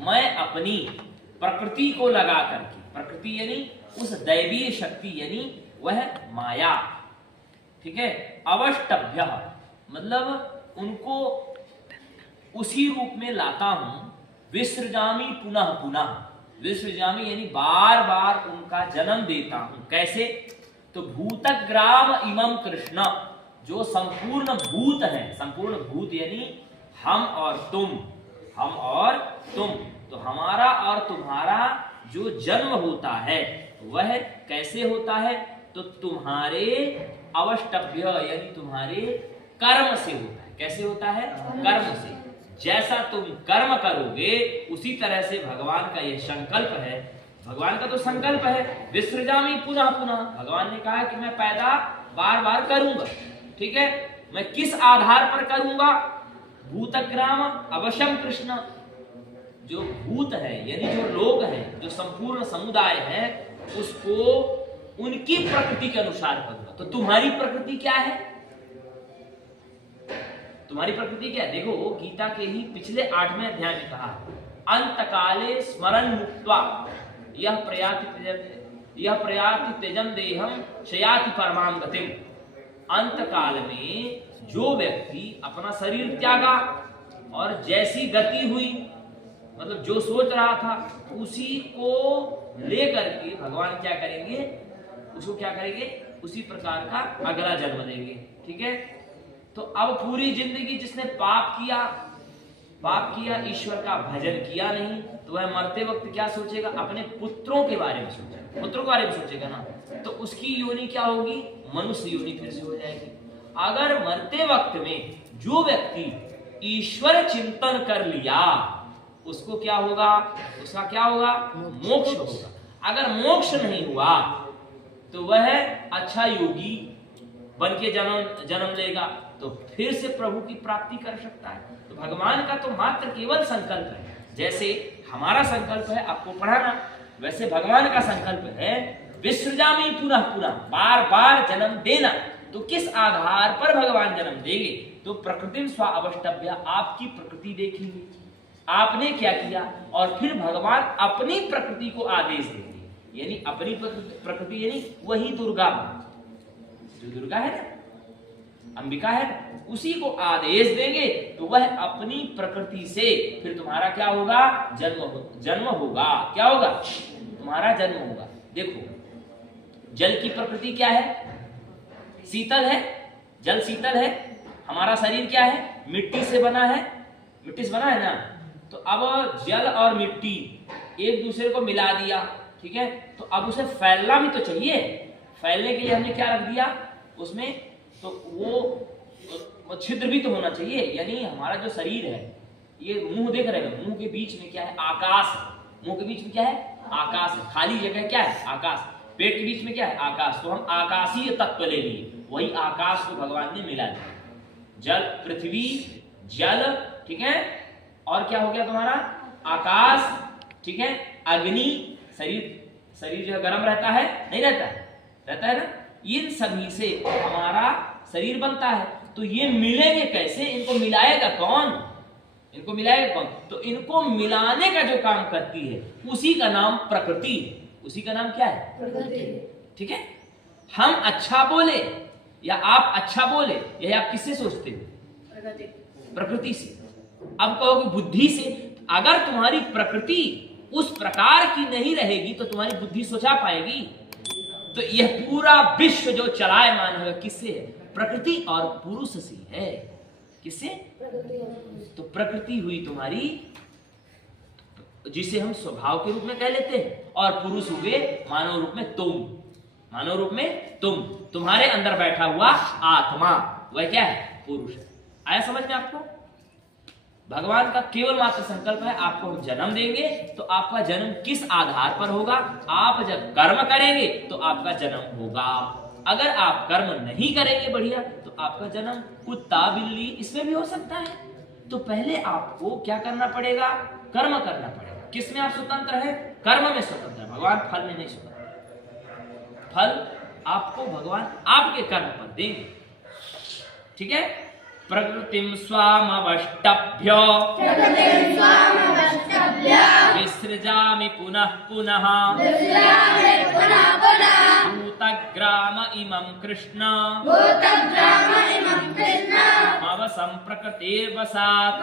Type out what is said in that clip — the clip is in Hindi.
मैं अपनी प्रकृति को लगा करके, प्रकृति यानी उस दैवीय शक्ति यानी वह माया, ठीक है, अवष्टभ्य मतलब उनको उसी रूप में लाता हूं, विसृजामि पुनः पुनः, विसृजामि यानी बार बार उनका जन्म देता हूं। कैसे? तो भूतग्राम इमं कृष्ण, जो संपूर्ण भूत है, संपूर्ण भूत यानी हम और तुम, हम और तुम, तो हमारा और तुम्हारा जो जन्म होता है वह कैसे होता है? तो तुम्हारे अवष्टभ्य यानी तुम्हारे कर्म से होता है। कैसे होता है? कर्म से। जैसा तुम कर्म करोगे उसी तरह से भगवान का यह संकल्प है, भगवान का तो संकल्प है विसृजामि पुनः पुनः, भगवान ने कहा कि मैं पैदा बार बार करूंगा, ठीक है। मैं किस आधार पर करूंगा? भूतग्राम अवशम कृष्ण, जो भूत है यानी जो लोग हैं, जो संपूर्ण समुदाय है, उसको उनकी प्रकृति के अनुसार करूंगा। तो तुम्हारी प्रकृति क्या है? तुम्हारी प्रकृति क्या है? देखो गीता के ही पिछले 8वें अध्याय में कहा, अंतकाले स्मरण मुक्त्वा यह प्रयाति त्यजम देहम शयाति परमाम गतिम। अंतकाल में जो व्यक्ति अपना शरीर त्यागा और जैसी गति हुई, मतलब जो सोच रहा था उसी को लेकर के भगवान क्या करेंगे? उसको क्या करेंगे? उसी प्रकार का अगला जन्म देंगे, ठीक है। तो अब पूरी जिंदगी जिसने पाप किया, ईश्वर का भजन किया नहीं, तो वह मरते वक्त क्या सोचेगा? अपने पुत्रों के बारे में सोचेगा, पुत्रों के बारे में सोचेगा ना, तो उसकी योनि क्या होगी? मनुष्य योनि फिर से हो जाएगी। अगर मरते वक्त में जो व्यक्ति ईश्वर चिंतन कर लिया उसको क्या होगा? उसका क्या होगा? मोक्ष होगा। अगर मोक्ष नहीं हुआ तो वह अच्छा योगी बन के जन्म लेगा, तो फिर से प्रभु की प्राप्ति कर सकता है। तो भगवान का तो मात्र केवल संकल्प है, जैसे हमारा संकल्प है आपको पढ़ाना, वैसे भगवान का संकल्प है विसृजामि पुनः पुनः, बार बार जन्म देना। तो किस आधार पर भगवान जन्म देंगे? तो प्रकृति स्व अवष्टभ्य, आपकी प्रकृति देखेंगे आपने क्या किया, और फिर भगवान अपनी प्रकृति को आदेश देंगे, यानी अपनी प्रकृति यानी वही दुर्गा, जो दुर्गा है ना, अंबिका है ना, उसी को आदेश देंगे, तो वह अपनी प्रकृति से फिर तुम्हारा क्या होगा? जन्म होगा। क्या होगा? तुम्हारा जन्म होगा। देखो जल की प्रकृति क्या है? शीतल है, जल शीतल है। हमारा शरीर क्या है? मिट्टी से बना है, मिट्टी से बना है ना। तो अब जल और मिट्टी एक दूसरे को मिला दिया, ठीक है, तो अब उसे फैलना भी तो चाहिए। फैलने के लिए हमने क्या रख दिया उसमें? तो वो छिद्र भी तो होना चाहिए। यानी हमारा जो शरीर है, ये मुंह देख रहे हैं, मुंह के बीच में क्या है? आकाश। मुंह के बीच में क्या है? आकाश है। खाली जगह क्या है? आकाश। पेट के बीच में क्या है? आकाश। तो हम आकाशीय तत्व ले लिए, वही आकाश को भगवान ने मिला दिया। जल, पृथ्वी, जल, ठीक है, और क्या हो गया तुम्हारा? आकाश, ठीक है, अग्नि। शरीर जो है गर्म रहता है? नहीं रहता है? रहता है ना। इन सभी से हमारा शरीर बनता है। तो ये मिलेंगे कैसे? इनको मिलाएगा कौन? इनको मिलाएगा कौन? तो इनको मिलाने का जो काम करती है उसी का नाम प्रकृति है। उसी का नाम क्या है? प्रकृति। ठीक है। हम अच्छा बोले या आप अच्छा बोले, यह आप किससे सोचते हो? प्रकृति से। अब कहोगे बुद्धि से। अगर तुम्हारी प्रकृति उस प्रकार की नहीं रहेगी तो तुम्हारी बुद्धि सोचा पाएगी? तो यह पूरा विश्व जो चलायमान है किससे है? प्रकृति और पुरुष से है। किससे? तो प्रकृति हुई तुम्हारी, जिसे हम स्वभाव के रूप में कह लेते हैं, और पुरुष हुए मानव रूप में तुम। मानव रूप में तुम, तुम्हारे अंदर बैठा हुआ आत्मा, वह क्या है? पुरुष। आया समझ में आपको? भगवान का केवल मात्र संकल्प है आपको हम जन्म देंगे। तो आपका जन्म किस आधार पर होगा? आप जब कर्म करेंगे तो आपका जन्म होगा। अगर आप कर्म नहीं करेंगे बढ़िया, तो आपका जन्म कुत्ता, बिल्ली, इसमें भी हो सकता है। तो पहले आपको क्या करना पड़ेगा? कर्म करना पड़ेगा। किसमें आप स्वतंत्र है? कर्म में स्वतंत्र है, भगवान फल में नहीं स्वतंत्र। फल आपको भगवान आपके कर्म पर देंगे। ठीक है। प्रकृतिम स्वामवष्टभ्य दृश्यामि पुनः पुनः भूतग्राम इमं कृष्ण मव सम्प्रकृतेर्वसात्